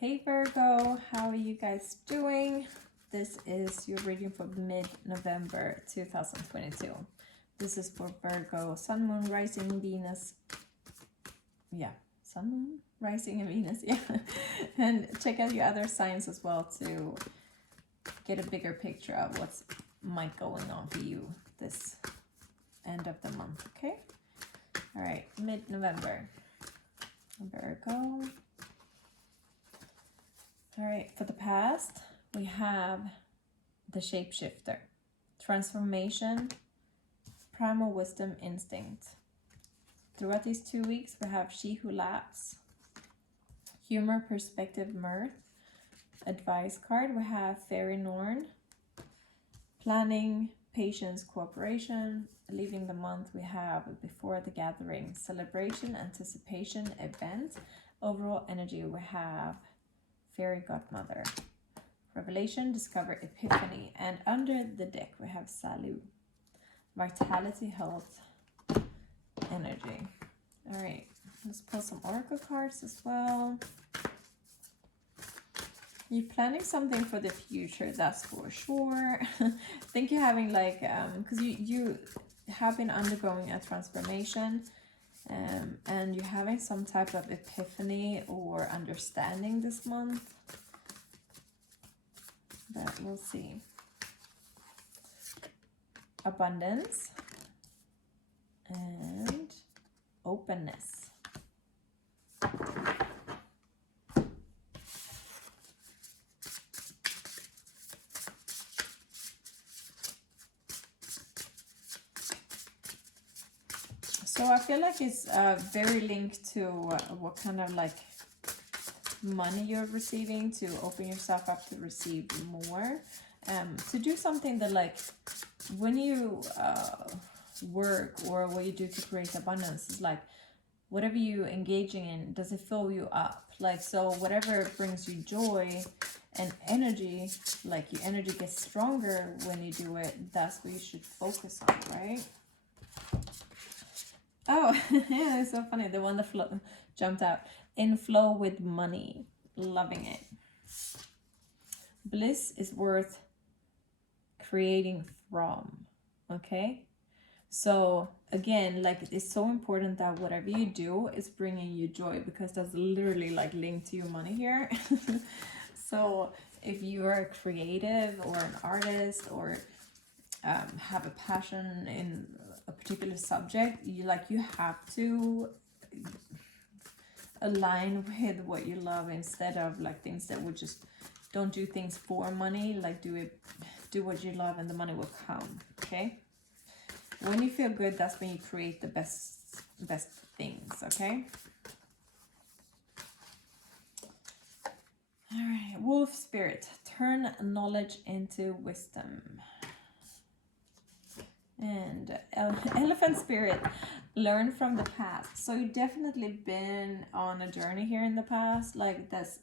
Hey Virgo, how are you guys doing? This is your reading for mid-November 2022. This is for Virgo, Sun, Moon, Rising, Venus. Yeah, Sun, Moon, Rising, and Venus. Yeah, and check out your other signs as well to get a bigger picture of what's might going on for you this end of the month. Okay. All right, mid-November, Virgo. All right, for the past, we have the shapeshifter, transformation, primal wisdom, instinct. Throughout these 2 weeks, we have she who laughs, humor, perspective, mirth. Advice card, we have fairy Norn, planning, patience, cooperation. Leaving the month, we have before the gathering, celebration, anticipation, event. Overall energy, we have fairy godmother, revelation, discover, epiphany, and under the deck we have Salu, vitality, health, energy. All right, let's pull some oracle cards as well. You're planning something for the future, that's for sure. I think you're having like because you have been undergoing a transformation, and you're having some type of epiphany or understanding this month, but we'll see. Abundance and openness. So I feel like it's very linked to what kind of like money you're receiving, to open yourself up to receive more, to do something that like when you work or what you do to create abundance is like whatever you engaging in, does it fill you up? Like, so whatever brings you joy and energy, like your energy gets stronger when you do it, that's what you should focus on, right? Oh, yeah, it's so funny. The one that jumped out. In flow with money. Loving it. Bliss is worth creating from. Okay? So, again, like it's so important that whatever you do is bringing you joy, because that's literally like linked to your money here. So, if you are a creative or an artist or have a passion in a particular subject, you have to align with what you love, instead of like things that would just don't do things for money. Like do what you love and the money will come. Okay, when you feel good, that's when you create the best things. Okay. All right, wolf spirit, turn knowledge into wisdom. And elephant spirit, learn from the past. So you've definitely been on a journey here in the past, like that's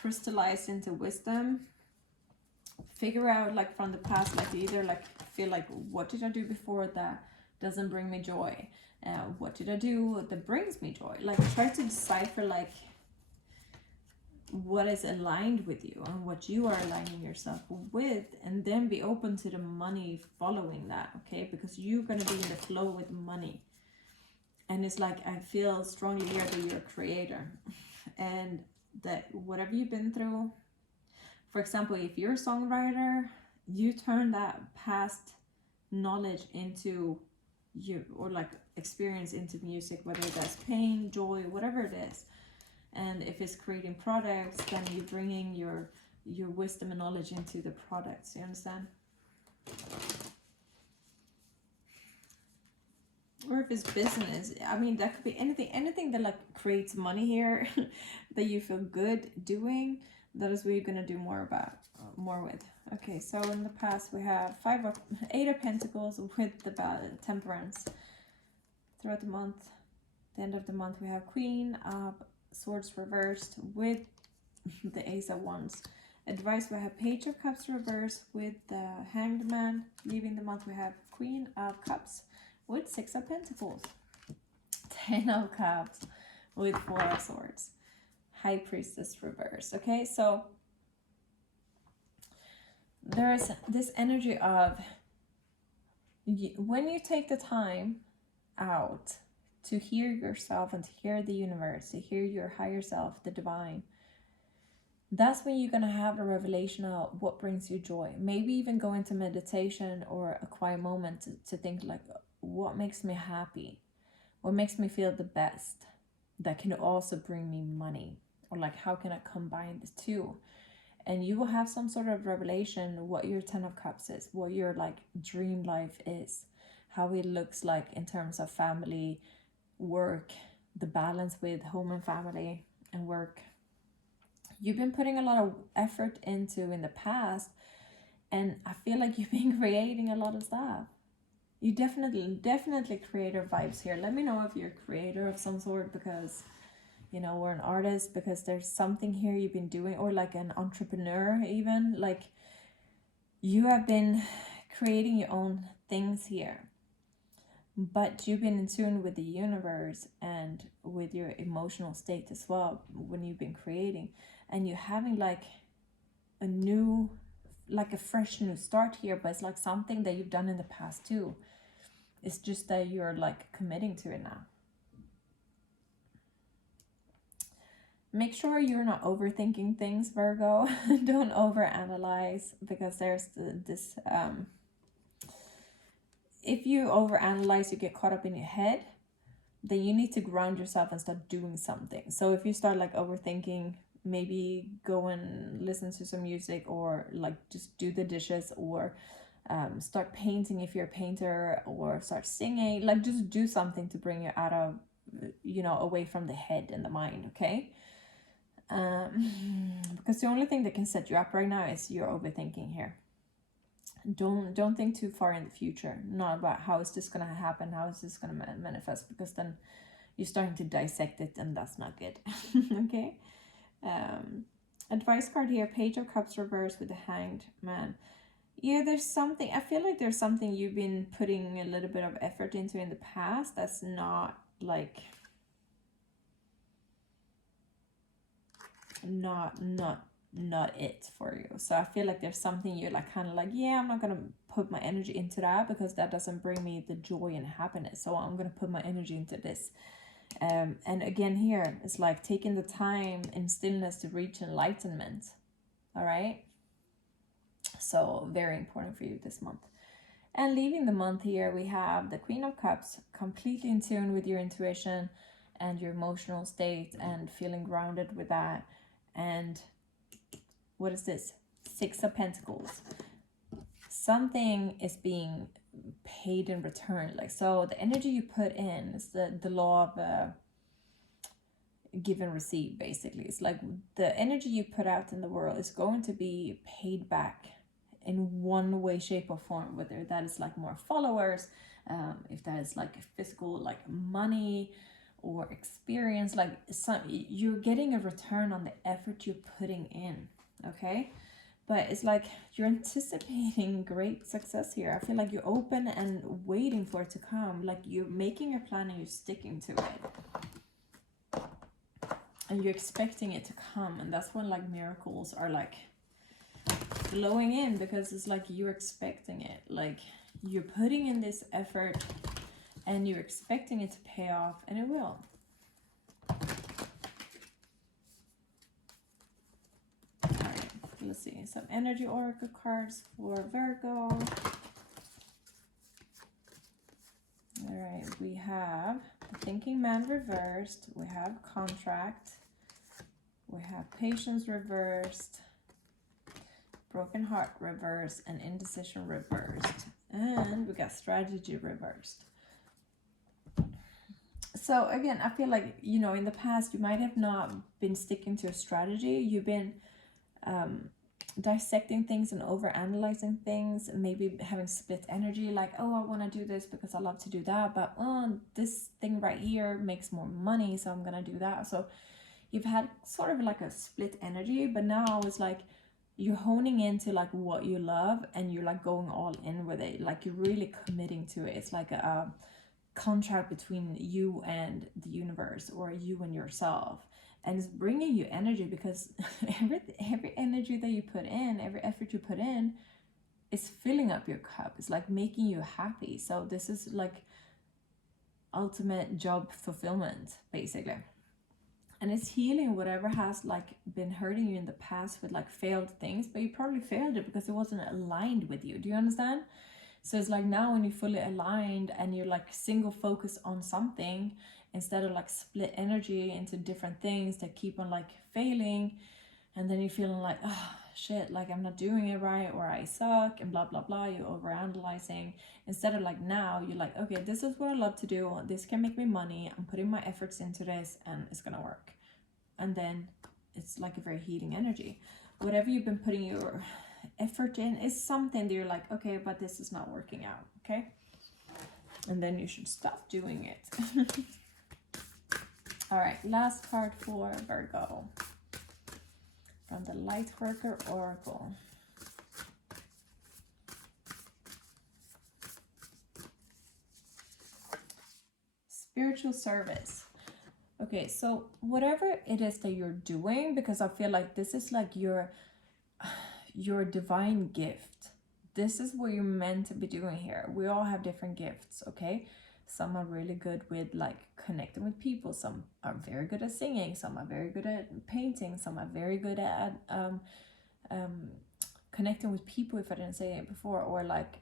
crystallized into wisdom. Figure out like from the past, like either like feel like, what did I do before that doesn't bring me joy? What did I do that brings me joy? Like try to decipher like what is aligned with you and what you are aligning yourself with, and then be open to the money following that. Okay, because you're going to be in the flow with money, and it's like I feel strongly here that you're a creator, and that whatever you've been through, for example, if you're a songwriter, you turn that past knowledge into you, or like experience into music, whether that's pain, joy, whatever it is. And if it's creating products, then you're bringing your wisdom and knowledge into the products. You understand? Or if it's business, I mean, that could be anything that like creates money here that you feel good doing. That is what you're gonna do more with. Okay, so in the past we have 8 of Pentacles with the Temperance. Throughout the month, the end of the month, we have Queen of Swords reversed with the Ace of Wands. Advice, we have Page of Cups reversed with the Hanged Man. Leaving the month, we have Queen of Cups with 6 of Pentacles. 10 of Cups with 4 of Swords. High Priestess reverse. Okay, so there's this energy of when you take the time out to hear yourself and to hear the universe, to hear your higher self, the divine, that's when you're going to have a revelation of what brings you joy. Maybe even go into meditation or a quiet moment to think like, what makes me happy? What makes me feel the best? That can also bring me money. Or like, how can I combine the two? And you will have some sort of revelation what your 10 of Cups is, what your like dream life is, how it looks like in terms of family, work, the balance with home and family and work. You've been putting a lot of effort into in the past, and I feel like you've been creating a lot of stuff. You definitely creator vibes here. Let me know if you're a creator of some sort, because you know, or an artist, because there's something here you've been doing, or like an entrepreneur even, like you have been creating your own things here, but you've been in tune with the universe and with your emotional state as well when you've been creating, and you're having like a new, like a fresh new start here, but it's like something that you've done in the past too. It's just that you're like committing to it now. Make sure you're not overthinking things, Virgo. Don't overanalyze, because there's this if you overanalyze, you get caught up in your head. Then you need to ground yourself and start doing something. So if you start like overthinking, maybe go and listen to some music, or like just do the dishes, or start painting if you're a painter, or start singing. Like just do something to bring you out of, you know, away from the head and the mind, okay? Because the only thing that can set you up right now is your overthinking here. Don't think too far in the future, not about how is this gonna happen, how is this gonna manifest, because then you're starting to dissect it, and that's not good. Okay. Advice card here, Page of Cups reverse with the Hanged Man. Yeah, there's something, I feel like there's something you've been putting a little bit of effort into in the past that's not like not it for you. So I feel like there's something you're like kind of like, yeah, I'm not gonna put my energy into that because that doesn't bring me the joy and happiness, so I'm gonna put my energy into this. And again here, it's like taking the time in stillness to reach enlightenment. All right, so very important for you this month. And leaving the month here, we have the Queen of Cups, completely in tune with your intuition and your emotional state, and feeling grounded with that. And what is this? Six of Pentacles. Something is being paid in return. Like, so the energy you put in is the law of give and receive, basically. It's like the energy you put out in the world is going to be paid back in one way, shape, or form, whether that is like more followers, if that is like physical, like money or experience, like you're getting a return on the effort you're putting in, okay? But it's like you're anticipating great success here. I feel like you're open and waiting for it to come. Like you're making a plan and you're sticking to it. And you're expecting it to come. And that's when like miracles are like flowing in, because it's like you're expecting it. Like you're putting in this effort and you're expecting it to pay off, and it will. Alright, let's see. Some energy oracle cards for Virgo. Alright, we have the Thinking Man reversed. We have Contract. We have Patience reversed. Broken Heart reversed, and Indecision reversed. And we got Strategy reversed. So again, I feel like, you know, in the past, you might have not been sticking to a strategy. You've been dissecting things and over-analyzing things, and maybe having split energy, like, oh, I want to do this because I love to do that, but oh, this thing right here makes more money, so I'm going to do that. So you've had sort of like a split energy, but now it's like you're honing into like what you love, and you're like going all in with it. Like you're really committing to it. It's like a contract between you and the universe, or you and yourself. and it's bringing you energy, because every energy that you put in, every effort you put in, is filling up your cup. It's like making you happy. So this is like ultimate job fulfillment, basically. And it's healing whatever has like been hurting you in the past with like failed things, but you probably failed it because it wasn't aligned with you. Do you understand? So it's like now when you're fully aligned and you're like single focus on something, instead of like split energy into different things that keep on like failing, and then you're feeling like, oh shit, like I'm not doing it right, or I suck, and blah blah blah, you're overanalyzing. Instead of like now you're like, okay, this is what I love to do, this can make me money, I'm putting my efforts into this and it's gonna work. And then it's like a very healing energy. Whatever you've been putting your effort in is something that you're like, okay, but this is not working out, okay? And then you should stop doing it. All right, last card for Virgo from the Lightworker Oracle. Spiritual service. Okay, so whatever it is that you're doing, because I feel like this is like your divine gift. This is what you're meant to be doing here. We all have different gifts, okay? Some are really good with like connecting with people. Some are very good at singing. Some are very good at painting. Some are very good at connecting with people, if I didn't say it before, or like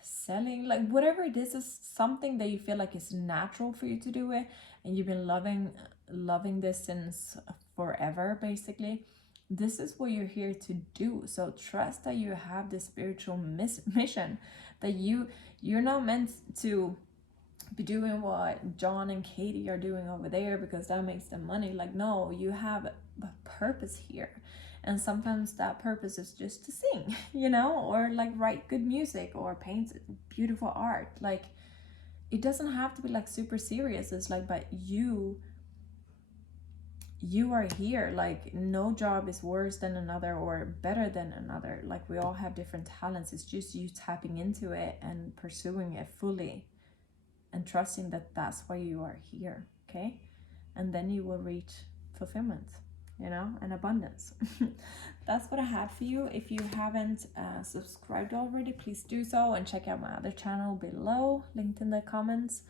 selling, like whatever it is something that you feel like is natural for you to do it, and you've been loving this since forever, basically. This is what you're here to do. So trust that you have this spiritual mission, that you're not meant to be doing what John and Katie are doing over there because that makes them money. Like, no, you have a purpose here. And sometimes that purpose is just to sing, you know, or like write good music or paint beautiful art. Like, it doesn't have to be like super serious. It's like, but you are here. Like, no job is worse than another or better than another. Like, we all have different talents. It's just you tapping into it and pursuing it fully and trusting that that's why you are here, okay? And then you will reach fulfillment, you know, and abundance. That's what I had for you. If you haven't subscribed already, please do so, and check out my other channel below, linked in the comments.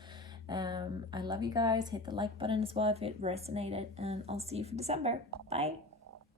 I love you guys. Hit the like button as well if it resonated, and I'll see you for December. Bye.